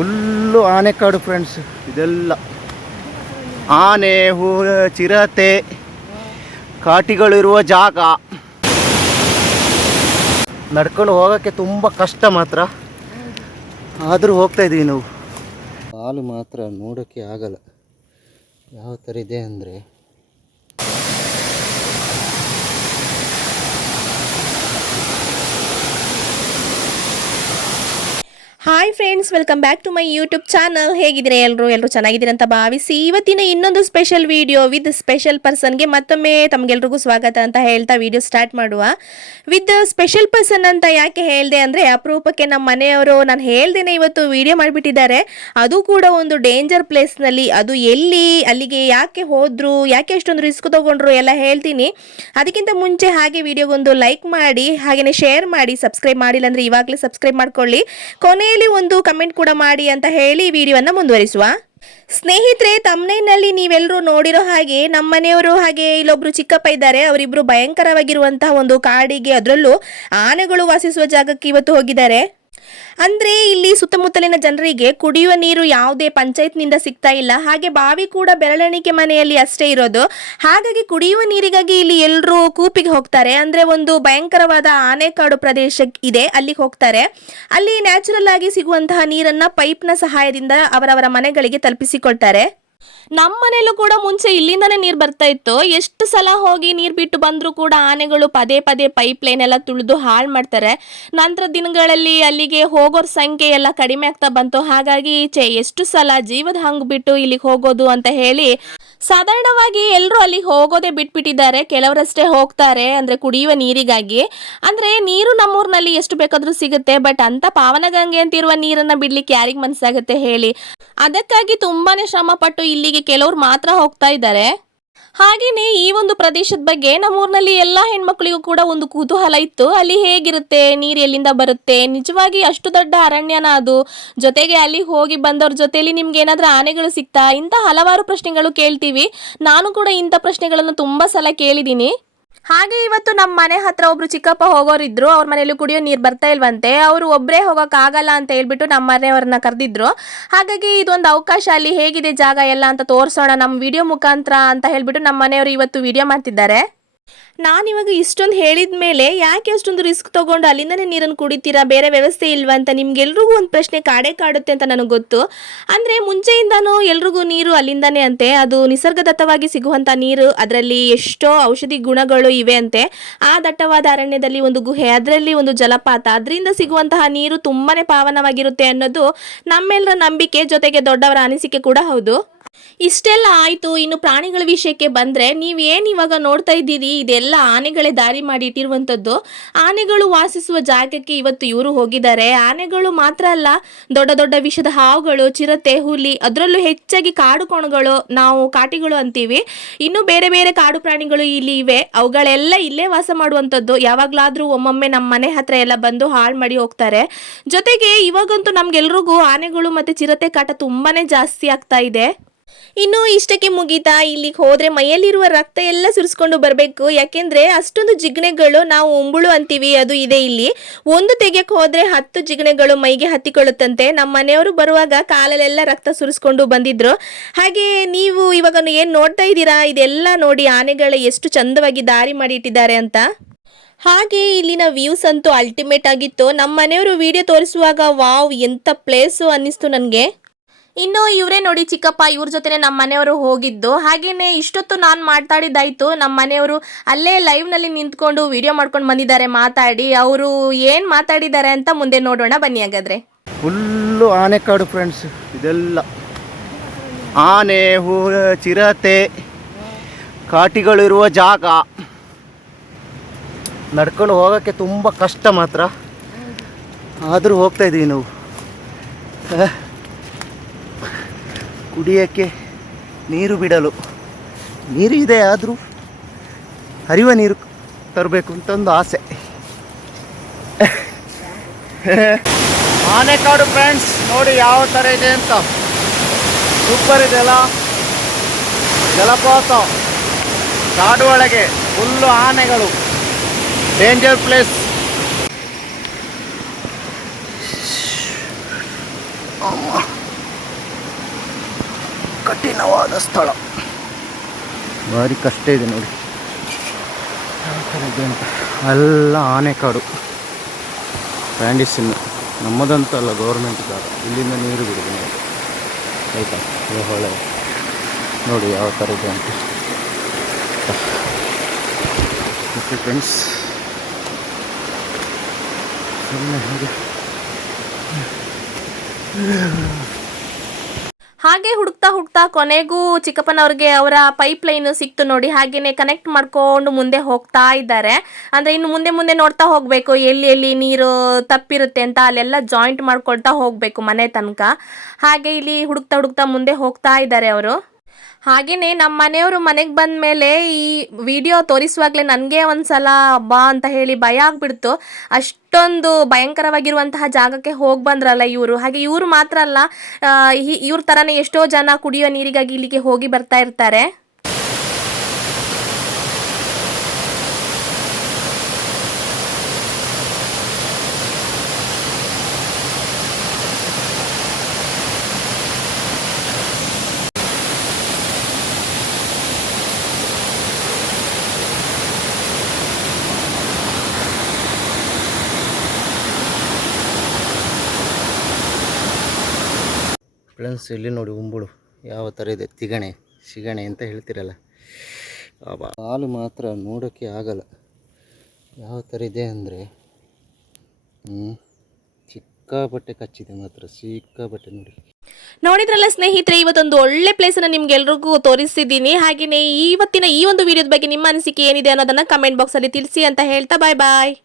Full ಆನೆಕಾಡು friends. ಇದೆಲ್ಲ ಆನೆ, ಚಿರತೆ, ಕಾಟಿಗಳಿರುವ ಜಾಗ. ನಡ್ಕೊಂಡು ಹೋಗೋಕ್ಕೆ ತುಂಬ ಕಷ್ಟ ಮಾತ್ರ, ಆದರೂ ಹೋಗ್ತಾ ಇದ್ದೀವಿ ನಾವು. ಹಾಲು ಮಾತ್ರ ನೋಡೋಕ್ಕೆ ಆಗಲ್ಲ ಯಾವ ಥರ ಇದೆ ಅಂದರೆ. Hi friends, welcome back to my YouTube channel. ಹೇಗಿದ್ದೀರಾ ಎಲ್ಲರೂ ಚೆನ್ನಾಗಿದ್ದೀರಾ ಅಂತ ಭಾವಿಸಿ ಇವತ್ತಿನ ಇನ್ನೊಂದು ಸ್ಪೆಷಲ್ ವಿಡಿಯೋ ವಿತ್ ಸ್ಪೆಷಲ್ ಪರ್ಸನ್ಗೆ ಮತ್ತೊಮ್ಮೆ ತಮಗೆಲ್ರಿಗೂ ಸ್ವಾಗತ ಅಂತ ಹೇಳ್ತಾ ವಿಡಿಯೋ ಸ್ಟಾರ್ಟ್ ಮಾಡುವ. ವಿತ್ ಸ್ಪೆಷಲ್ ಪರ್ಸನ್ ಅಂತ ಯಾಕೆ ಹೇಳಿದೆ ಅಂದರೆ, ಅಪರೂಪಕ್ಕೆ ನಮ್ಮ ಮನೆಯವರು ನಾನು ಹೇಳ್ದೇನೆ ಇವತ್ತು ವಿಡಿಯೋ ಮಾಡಿಬಿಟ್ಟಿದ್ದಾರೆ. ಅದು ಕೂಡ ಒಂದು ಡೇಂಜರ್ ಪ್ಲೇಸ್ನಲ್ಲಿ. ಅದು ಎಲ್ಲಿ, ಅಲ್ಲಿಗೆ ಯಾಕೆ ಹೋದ್ರು, ಯಾಕೆ ಅಷ್ಟೊಂದು ರಿಸ್ಕ್ ತೊಗೊಂಡ್ರು ಎಲ್ಲ ಹೇಳ್ತೀನಿ. ಅದಕ್ಕಿಂತ ಮುಂಚೆ ಹಾಗೆ ವಿಡಿಯೋಗೊಂದು ಲೈಕ್ ಮಾಡಿ, ಹಾಗೆಯೇ ಶೇರ್ ಮಾಡಿ. ಸಬ್ಸ್ಕ್ರೈಬ್ ಮಾಡಿಲ್ಲ ಅಂದರೆ ಇವಾಗಲೇ ಸಬ್ಸ್ಕ್ರೈಬ್ ಮಾಡ್ಕೊಳ್ಳಿ. ಕೊನೆಯಲ್ಲಿ ಒಂದು ಕಮೆಂಟ್ ಕೂಡ ಮಾಡಿ ಅಂತ ಹೇಳಿ ವಿಡಿಯೋವನ್ನು ಮುಂದುವರಿಸುವ. ಸ್ನೇಹಿತರೆ, ತಮ್ನೇನಲ್ಲಿ ನೀವೆಲ್ಲರೂ ನೋಡಿರೋ ಹಾಗೆ ನಮ್ಮ ಮನೆಯವರು ಹಾಗೆ ಇಲ್ಲೊಬ್ರು ಚಿಕ್ಕಪ್ಪ ಇದ್ದಾರೆ. ಅವರಿಬ್ರು ಭಯಂಕರವಾಗಿರುವಂತಹ ಒಂದು ಕಾಡಿಗೆ, ಅದರಲ್ಲೂ ಆನೆಗಳು ವಾಸಿಸುವ ಜಾಗಕ್ಕೆ ಇವತ್ತು ಹೋಗಿದ್ದಾರೆ. ಅಂದರೆ ಇಲ್ಲಿ ಸುತ್ತಮುತ್ತಲಿನ ಜನರಿಗೆ ಕುಡಿಯುವ ನೀರು ಯಾವುದೇ ಪಂಚಾಯತ್ನಿಂದ ಸಿಗ್ತಾ ಇಲ್ಲ. ಹಾಗೆ ಬಾವಿ ಕೂಡ ಬೆರಳೆಣಿಕೆ ಮನೆಯಲ್ಲಿ ಅಷ್ಟೇ ಇರೋದು. ಹಾಗಾಗಿ ಕುಡಿಯುವ ನೀರಿಗಾಗಿ ಇಲ್ಲಿ ಎಲ್ಲರೂ ಕೂಪಿಗೆ ಹೋಗ್ತಾರೆ. ಅಂದರೆ ಒಂದು ಭಯಂಕರವಾದ ಆನೆಕಾಡು ಪ್ರದೇಶ ಇದೆ, ಅಲ್ಲಿಗೆ ಹೋಗ್ತಾರೆ. ಅಲ್ಲಿ ನ್ಯಾಚುರಲ್ ಆಗಿ ಸಿಗುವಂತಹ ನೀರನ್ನು ಪೈಪ್ನ ಸಹಾಯದಿಂದ ಅವರವರ ಮನೆಗಳಿಗೆ ತಲುಪಿಸಿಕೊಳ್ತಾರೆ. ನಮ್ಮ ಮನೆಯಲ್ಲೂ ಕೂಡ ಮುಂಚೆ ಇಲ್ಲಿಂದನೇ ನೀರು ಬರ್ತಾ ಇತ್ತು. ಎಷ್ಟು ಸಲ ಹೋಗಿ ನೀರು ಬಿಟ್ಟು ಬಂದರೂ ಕೂಡ ಆನೆಗಳು ಪದೇ ಪದೇ ಪೈಪ್ ಲೈನ್ ಎಲ್ಲ ತುಳಿದು ಹಾಳು ಮಾಡ್ತಾರೆ. ನಂತರ ದಿನಗಳಲ್ಲಿ ಅಲ್ಲಿಗೆ ಹೋಗೋರ ಸಂಖ್ಯೆ ಎಲ್ಲ ಕಡಿಮೆ ಆಗ್ತಾ ಬಂತು. ಹಾಗಾಗಿ ಎಷ್ಟು ಸಲ ಜೀವದ ಹಂಗೆ ಬಿಟ್ಟು ಇಲ್ಲಿಗೆ ಹೋಗೋದು ಅಂತ ಹೇಳಿ ಸಾಧಾರಣವಾಗಿ ಎಲ್ಲರೂ ಅಲ್ಲಿಗೆ ಹೋಗೋದೇ ಬಿಟ್ಬಿಟ್ಟಿದ್ದಾರೆ. ಕೆಲವರಷ್ಟೇ ಹೋಗ್ತಾರೆ, ಅಂದರೆ ಕುಡಿಯುವ ನೀರಿಗಾಗಿ. ಅಂದರೆ ನೀರು ನಮ್ಮೂರಿನಲ್ಲಿ ಎಷ್ಟು ಬೇಕಾದರೂ ಸಿಗುತ್ತೆ, ಬಟ್ ಅಂತ ಪಾವನಗಂಗೆ ಅಂತಿರುವ ನೀರನ್ನು ಬಿಡ್ಲಿಕ್ಕೆ ಯಾರಿಗೆ ಮನಸ್ಸಾಗುತ್ತೆ ಹೇಳಿ. ಅದಕ್ಕಾಗಿ ತುಂಬಾನೇ ಶ್ರಮ ಪಟ್ಟು ಇಲ್ಲಿಗೆ ಕೆಲವರು ಮಾತ್ರ ಹೋಗ್ತಾ ಇದ್ದಾರೆ. ಹಾಗೆಯೇ ಈ ಒಂದು ಪ್ರದೇಶದ ಬಗ್ಗೆ ನಮ್ಮೂರಿನಲ್ಲಿ ಎಲ್ಲ ಹೆಣ್ಮಕ್ಳಿಗೂ ಕೂಡ ಒಂದು ಕುತೂಹಲ ಇತ್ತು. ಅಲ್ಲಿ ಹೇಗಿರುತ್ತೆ, ನೀರು ಎಲ್ಲಿಂದ ಬರುತ್ತೆ, ನಿಜವಾಗಿ ಅಷ್ಟು ದೊಡ್ಡ ಅರಣ್ಯನ ಅದು, ಜೊತೆಗೆ ಅಲ್ಲಿ ಹೋಗಿ ಬಂದವ್ರ ಜೊತೆಲಿ ನಿಮ್ಗೆ ಏನಾದ್ರೂ ಆನೆಗಳು ಸಿಗ್ತಾ, ಇಂಥ ಹಲವಾರು ಪ್ರಶ್ನೆಗಳು ಕೇಳ್ತೀವಿ. ನಾನು ಕೂಡ ಇಂಥ ಪ್ರಶ್ನೆಗಳನ್ನು ತುಂಬ ಸಲ ಕೇಳಿದ್ದೀನಿ. ಹಾಗೆ ಇವತ್ತು ನಮ್ಮ ಮನೆ ಹತ್ರ ಒಬ್ರು ಚಿಕ್ಕಪ್ಪ ಹೋಗೋರಿದ್ರು. ಅವ್ರ ಮನೆಯಲ್ಲಿ ಕುಡಿಯೋ ನೀರು ಬರ್ತಾ ಇಲ್ವಂತೆ. ಅವರು ಒಬ್ಬರೇ ಹೋಗೋಕ್ಕಾಗಲ್ಲ ಅಂತ ಹೇಳ್ಬಿಟ್ಟು ನಮ್ಮ ಮನೆಯವ್ರನ್ನ ಕರೆದಿದ್ರು. ಹಾಗಾಗಿ ಇದೊಂದು ಅವಕಾಶ, ಅಲ್ಲಿ ಹೇಗಿದೆ ಜಾಗ ಎಲ್ಲ ಅಂತ ತೋರಿಸೋಣ ನಮ್ಮ ವಿಡಿಯೋ ಮುಖಾಂತರ ಅಂತ ಹೇಳ್ಬಿಟ್ಟು ನಮ್ಮ ಮನೆಯವರು ಇವತ್ತು ವಿಡಿಯೋ ಮಾಡ್ತಿದ್ದಾರೆ. ನಾನಿವಾಗ ಇಷ್ಟೊಂದು ಹೇಳಿದ ಮೇಲೆ ಯಾಕೆ ಅಷ್ಟೊಂದು ರಿಸ್ಕ್ ತೊಗೊಂಡು ಅಲ್ಲಿಂದನೇ ನೀರನ್ನು ಕುಡಿತೀರಾ, ಬೇರೆ ವ್ಯವಸ್ಥೆ ಇಲ್ವಾ ಅಂತ ನಿಮ್ಗೆಲ್ರಿಗೂ ಒಂದು ಪ್ರಶ್ನೆ ಕಾಡುತ್ತೆ ಅಂತ ನನಗೆ ಗೊತ್ತು. ಅಂದರೆ ಮುಂಚೆಯಿಂದನೂ ಎಲ್ರಿಗೂ ನೀರು ಅಲ್ಲಿಂದನೇ ಅಂತೆ. ಅದು ನಿಸರ್ಗದತ್ತವಾಗಿ ಸಿಗುವಂಥ ನೀರು, ಅದರಲ್ಲಿ ಎಷ್ಟೋ ಔಷಧಿ ಗುಣಗಳು ಇವೆ ಅಂತೆ. ಆ ದಟ್ಟವಾದ ಅರಣ್ಯದಲ್ಲಿ ಒಂದು ಗುಹೆ, ಅದರಲ್ಲಿ ಒಂದು ಜಲಪಾತ, ಅದರಿಂದ ಸಿಗುವಂತಹ ನೀರು ತುಂಬಾ ಪಾವನವಾಗಿರುತ್ತೆ ಅನ್ನೋದು ನಮ್ಮೆಲ್ಲರ ನಂಬಿಕೆ, ಜೊತೆಗೆ ದೊಡ್ಡವರ ಅನಿಸಿಕೆ ಕೂಡ ಹೌದು. ಇಷ್ಟೆಲ್ಲ ಆಯಿತು. ಇನ್ನು ಪ್ರಾಣಿಗಳ ವಿಷಯಕ್ಕೆ ಬಂದರೆ, ನೀವೇನು ಇವಾಗ ನೋಡ್ತಾ ಇದ್ದೀರಿ ಇದೆಲ್ಲ ಆನೆಗಳೇ ದಾರಿ ಮಾಡಿ ಇಟ್ಟಿರುವಂಥದ್ದು. ಆನೆಗಳು ವಾಸಿಸುವ ಜಾಗಕ್ಕೆ ಇವತ್ತು ಇವರು ಹೋಗಿದ್ದಾರೆ. ಆನೆಗಳು ಮಾತ್ರ ಅಲ್ಲ, ದೊಡ್ಡ ದೊಡ್ಡ ವಿಷದ ಹಾವುಗಳು, ಚಿರತೆ, ಹುಲಿ, ಅದರಲ್ಲೂ ಹೆಚ್ಚಾಗಿ ಕಾಡು ಕೋಣಗಳು, ನಾವು ಕಾಟಿಗಳು ಅಂತೀವಿ, ಇನ್ನು ಬೇರೆ ಬೇರೆ ಕಾಡು ಪ್ರಾಣಿಗಳು ಇಲ್ಲಿ ಇವೆ. ಅವುಗಳೆಲ್ಲ ಇಲ್ಲೇ ವಾಸ ಮಾಡುವಂಥದ್ದು. ಯಾವಾಗಲಾದರೂ ಒಮ್ಮೊಮ್ಮೆ ನಮ್ಮ ಮನೆ ಹತ್ರ ಎಲ್ಲ ಬಂದು ಹಾಳು ಮಾಡಿ ಹೋಗ್ತಾರೆ. ಜೊತೆಗೆ ಇವಾಗಂತೂ ನಮ್ಗೆಲ್ರಿಗೂ ಆನೆಗಳು ಮತ್ತು ಚಿರತೆ ಕಾಟ ತುಂಬಾ ಜಾಸ್ತಿ ಆಗ್ತಾ ಇದೆ. ಇನ್ನು ಇಷ್ಟಕ್ಕೆ ಮುಗೀತಾ, ಇಲ್ಲಿಗೆ ಹೋದರೆ ಮೈಯಲ್ಲಿರುವ ರಕ್ತ ಎಲ್ಲ ಸುರಿಸ್ಕೊಂಡು ಬರಬೇಕು. ಯಾಕೆಂದರೆ ಅಷ್ಟೊಂದು ಜಿಗಣೆಗಳು, ನಾವು ಉಂಬುಳು ಅಂತೀವಿ, ಅದು ಇದೆ ಇಲ್ಲಿ. ಒಂದು ತೆಗೆಯಕ್ಕೆ ಹೋದರೆ 10 ಜಿಗಣೆಗಳು ಮೈಗೆ ಹತ್ತಿಕೊಳ್ಳುತ್ತಂತೆ. ನಮ್ಮ ಮನೆಯವರು ಬರುವಾಗ ಕಾಲಲ್ಲೆಲ್ಲ ರಕ್ತ ಸುರಿಸ್ಕೊಂಡು ಬಂದಿದ್ರು. ಹಾಗೆ ನೀವು ಇವಾಗ ಏನು ನೋಡ್ತಾ ಇದ್ದೀರಾ, ಇದೆಲ್ಲ ನೋಡಿ ಆನೆಗಳ ಎಷ್ಟು ಚಂದವಾಗಿ ದಾರಿ ಮಾಡಿ ಇಟ್ಟಿದ್ದಾರೆ ಅಂತ. ಹಾಗೆ ಇಲ್ಲಿನ ವ್ಯೂಸ್ ಅಂತೂ ಅಲ್ಟಿಮೇಟ್ ಆಗಿತ್ತು. ನಮ್ಮ ಮನೆಯವರು ವಿಡಿಯೋ ತೋರಿಸುವಾಗ ವಾವ್ ಎಂಥ ಪ್ಲೇಸು ಅನ್ನಿಸ್ತು ನನಗೆ. ಇನ್ನು ಇವರೇ ನೋಡಿ ಚಿಕ್ಕಪ್ಪ, ಇವ್ರ ಜೊತೆ ನಮ್ಮ ಮನೆಯವರು ಹೋಗಿದ್ದು. ಹಾಗೆಯೇ ಇಷ್ಟೊತ್ತು ನಾನು ಮಾತಾಡಿದ್ದಾಯಿತು. ನಮ್ಮ ಮನೆಯವರು ಅಲ್ಲೇ ಲೈವ್ನಲ್ಲಿ ನಿಂತ್ಕೊಂಡು ವಿಡಿಯೋ ಮಾಡ್ಕೊಂಡು ಬಂದಿದ್ದಾರೆ ಮಾತಾಡಿ. ಅವರು ಏನು ಮಾತಾಡಿದ್ದಾರೆ ಅಂತ ಮುಂದೆ ನೋಡೋಣ ಬನ್ನಿ. ಹಾಗಾದರೆ ಫುಲ್ಲು ಆನೆಕಾಡು ಫ್ರೆಂಡ್ಸ್. ಇದೆಲ್ಲ ಆನೆ, ಚಿರತೆ, ಕಾಟಿಗಳಿರುವ ಜಾಗ. ನಡ್ಕೊಂಡು ಹೋಗೋಕ್ಕೆ ತುಂಬ ಕಷ್ಟ ಮಾತ್ರ, ಆದರೂ ಹೋಗ್ತಾ ಇದ್ದೀವಿ ನಾವು. ಕುಡಿಯೋಕ್ಕೆ ನೀರು ಬಿಡಲು ನೀರು ಇದೆ, ಆದರೂ ಹರಿಯುವ ನೀರು ತರಬೇಕು ಅಂತ ಒಂದು ಆಸೆ. ಆನೆಕಾಡು ಫ್ರೆಂಡ್ಸ್, ನೋಡಿ ಯಾವ ಥರ ಇದೆ ಅಂತ. ಸೂಪರ್ ಇದೆಲ್ಲ, ಜಲಪಾತ, ಕಾಡು ಒಳಗೆ ಫುಲ್ಲು ಆನೆಗಳು, ಡೇಂಜರ್ ಪ್ಲೇಸ್. ಅಮ್ಮ, ಕಠಿಣವಾದ ಸ್ಥಳ, ಭಾರಿ ಕಷ್ಟ ಇದೆ ನೋಡಿ. ಯಾವ ಥರ ಇದೆ ಅಂತ. ಎಲ್ಲ ಆನೆಕಾಡು, ಪ್ಯಾಂಡಿಸಿನ್, ನಮ್ಮದಂತಲ್ಲ, ಗೌರ್ಮೆಂಟ್ ಕಾಡು. ಇಲ್ಲಿಂದ ನೀರು ಬಿಡುದು ನೋಡಿ, ಆಯಿತಾ? ಹೊಳೆ ನೋಡಿ ಯಾವ ಥರ ಇದೆ ಅಂತ. ಓಕೆ ಫ್ರೆಂಡ್ಸ್, ಹಾಗೆ ಹಾಗೆ ಹುಡುಕ್ತಾ ಕೊನೆಗೂ ಚಿಕ್ಕಪ್ಪನವ್ರಿಗೆ ಅವರ ಪೈಪ್ ಲೈನ್ ಸಿಕ್ತು ನೋಡಿ. ಹಾಗೇನೆ ಕನೆಕ್ಟ್ ಮಾಡ್ಕೊಂಡು ಮುಂದೆ ಹೋಗ್ತಾ ಇದ್ದಾರೆ. ಅಂದರೆ ಇನ್ನು ಮುಂದೆ ನೋಡ್ತಾ ಹೋಗಬೇಕು, ಎಲ್ಲಿ ನೀರು ತಪ್ಪಿರುತ್ತೆ ಅಂತ ಅಲ್ಲೆಲ್ಲ ಜಾಯಿಂಟ್ ಮಾಡ್ಕೊಳ್ತಾ ಹೋಗಬೇಕು ಮನೆ ತನಕ. ಹಾಗೆ ಇಲ್ಲಿ ಹುಡುಕ್ತಾ ಮುಂದೆ ಹೋಗ್ತಾ ಇದ್ದಾರೆ ಅವರು. ಹಾಗೆಯೇ ನಮ್ಮ ಮನೆಯವರು ಮನೆಗೆ ಬಂದ ಮೇಲೆ ಈ ವಿಡಿಯೋ ತೋರಿಸುವಾಗಲೇ ನನಗೆ ಒಂದ್ಸಲ ಹಬ್ಬ ಅಂತ ಹೇಳಿ ಭಯ ಆಗಿಬಿಡ್ತು. ಅಷ್ಟೊಂದು ಭಯಂಕರವಾಗಿರುವಂತಹ ಜಾಗಕ್ಕೆ ಹೋಗಿ ಬಂದ್ರಲ್ಲ ಇವರು. ಹಾಗೆ ಇವರು ಮಾತ್ರ ಅಲ್ಲ, ಇವ್ರ ಥರನೇ ಎಷ್ಟೋ ಜನ ಕುಡಿಯೋ ನೀರಿಗಾಗಿ ಇಲ್ಲಿಗೆ ಹೋಗಿ ಬರ್ತಾ ಇರ್ತಾರೆ. ಫ್ರೆಂಡ್ಸ್, ಇಲ್ಲಿ ನೋಡಿ ಉಂಬುಳು ಯಾವ ಥರ ಇದೆ. ಸಿಗಣೆ ಅಂತ ಹೇಳ್ತಿರಲ್ಲ, ಹಾಲು ಮಾತ್ರ ನೋಡೋಕ್ಕೆ ಆಗಲ್ಲ. ಯಾವ ಥರ ಇದೆ ಅಂದರೆ ಸಿಕ್ಕಾಪಟ್ಟೆ ಕಚ್ಚಿದೆ ಮಾತ್ರ, ಸಿಕ್ಕಾಪಟ್ಟೆ ನೋಡಿ. ನೋಡಿದ್ರಲ್ಲ ಸ್ನೇಹಿತರೆ, ಇವತ್ತೊಂದು ಒಳ್ಳೆ ಪ್ಲೇಸನ್ನು ನಿಮ್ಗೆಲ್ರಿಗೂ ತೋರಿಸಿದ್ದೀನಿ. ಹಾಗೆಯೇ ಇವತ್ತಿನ ಈ ಒಂದು ವಿಡಿಯೋದ ಬಗ್ಗೆ ನಿಮ್ಮ ಅನಿಸಿಕೆ ಏನಿದೆ ಅನ್ನೋದನ್ನು ಕಮೆಂಟ್ ಬಾಕ್ಸಲ್ಲಿ ತಿಳಿಸಿ ಅಂತ ಹೇಳ್ತಾ ಬಾಯ್.